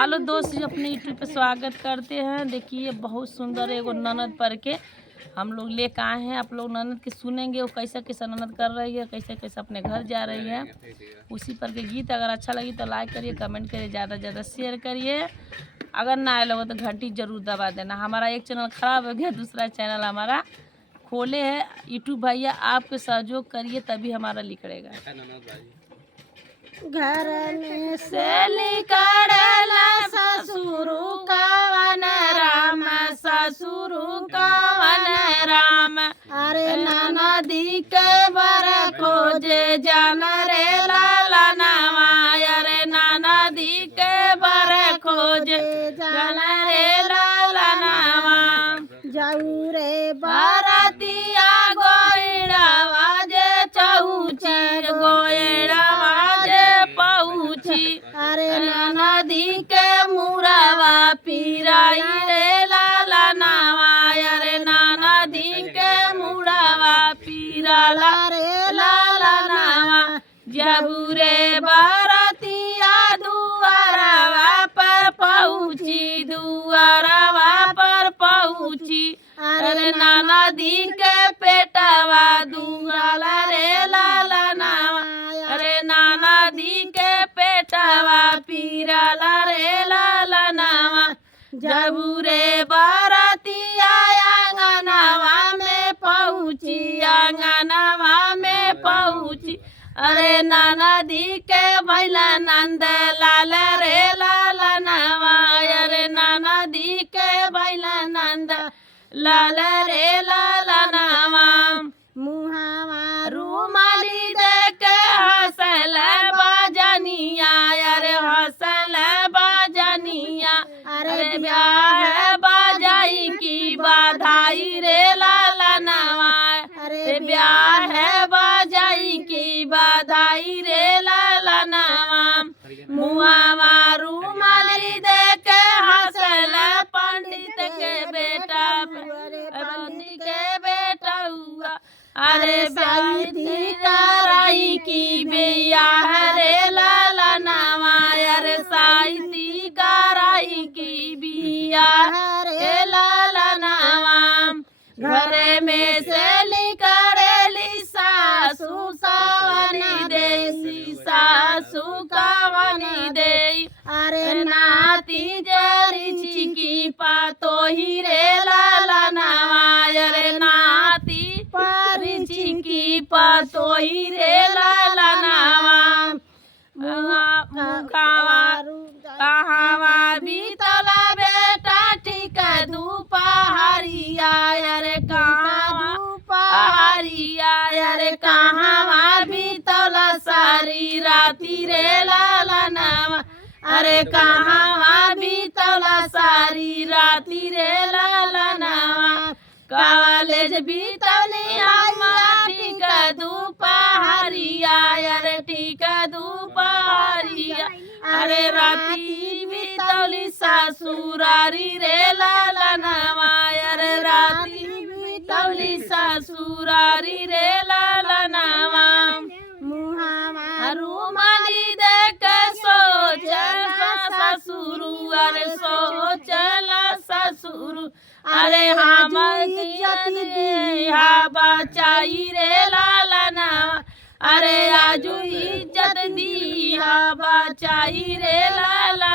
Hello दोस्त जी, अपने यूट्यूब पे स्वागत करते हैं। देखिए बहुत सुंदर एगो ननद पर के हम लोग लेकर आए हैं। आप लोग ननद के सुनेंगे वो कैसा कैसा ननद कर रही है, कैसे कैसे अपने घर जा रही है। उसी पर के गीत अगर अच्छा लगी तो लाइक करिए, कमेंट करिए, ज़्यादा से ज़्यादा शेयर करिए। अगर ना आए लोगों तो घंटी जरूर दबा देना। हमारा एक चैनल ख़राब हो गया, दूसरा चैनल हमारा खोले है। यूट्यूब भैया आपके सहयोग करिए तभी हमारा निकलेगा। घर में से निकलला ससुरु कवन राम, ससुरु कवन राम। अरे ननदी के बर खोजे जान रे लाला नामा, अरे ननदी के बर खोजे जान रे लाला नामा। जाऊ रे बरतिया गोइड़ा वाजे चौची, गोइड़ा वाजे पहुँची। अरे नदी के मुरावा पीराई रे लाला नावा, अरे नदी के मुरावा पीराला रे लाला नावा। जबू रे बरतिया दुआरवा पर पहुँची, दुआरवा पर पहुँची। अरे नदी के पेटवा दुआला रे लाला नावा, अरे नदी के पेटवा पीराला रे लाला नावा। जबू रे बरतिया आंगनवा में पहुँची, आंगनवा में पहुँची। अरे नदी के भैला नंद लाल रे लाला नावा, अरे नदी के भैला नंद लाल रे लाला नावा। मुहावा रुमाली दे के हंसल बाजनिया, अरे हंसल बाजनिया। अरे ब्याह बाजाई की बधाई रे लाला नावा, अरे ब्याह बाजाई की बधाई रे लाला नावा। मुहावा रुमाली दे के हंसल पंडित के बेटा, पंडित के बेटा हुआ। अरे साइती कराई की बियाह रे लाला नावा, अरे साइती कराई की बियाह रे लाला नावा। घरे में से निकलेली सासू सावनी देसी, सासू कावनी दे। अरे नाती जरी चिकी पातोही रे लाला नावा, अरे नाती परिची की पातोही रे लाला नावा। कहावा बीतला बेटा ठीक दुपहरिया, अरे कहाँ दुपहरिया, अरे कहावा बीतला सारी राती रे लाला नावा, अरे कहावा बीतला सारी राती रे लाला नावा। कॉलेज बीतली हमारा ठीक दुपहरिया, अरे ठीक दुपहरिया। अरे राती बीतली ससुरारी रे लाला नावा, अरे राती बीतली ससुरारी रे लाला नावा। मुहावा रुमाली दे के सोचला ससुरु, अरे सोचला ससुरु। अरे हम बचाई रे लाला नावा, अरे आजू इज्जत दी बचाई रे लाला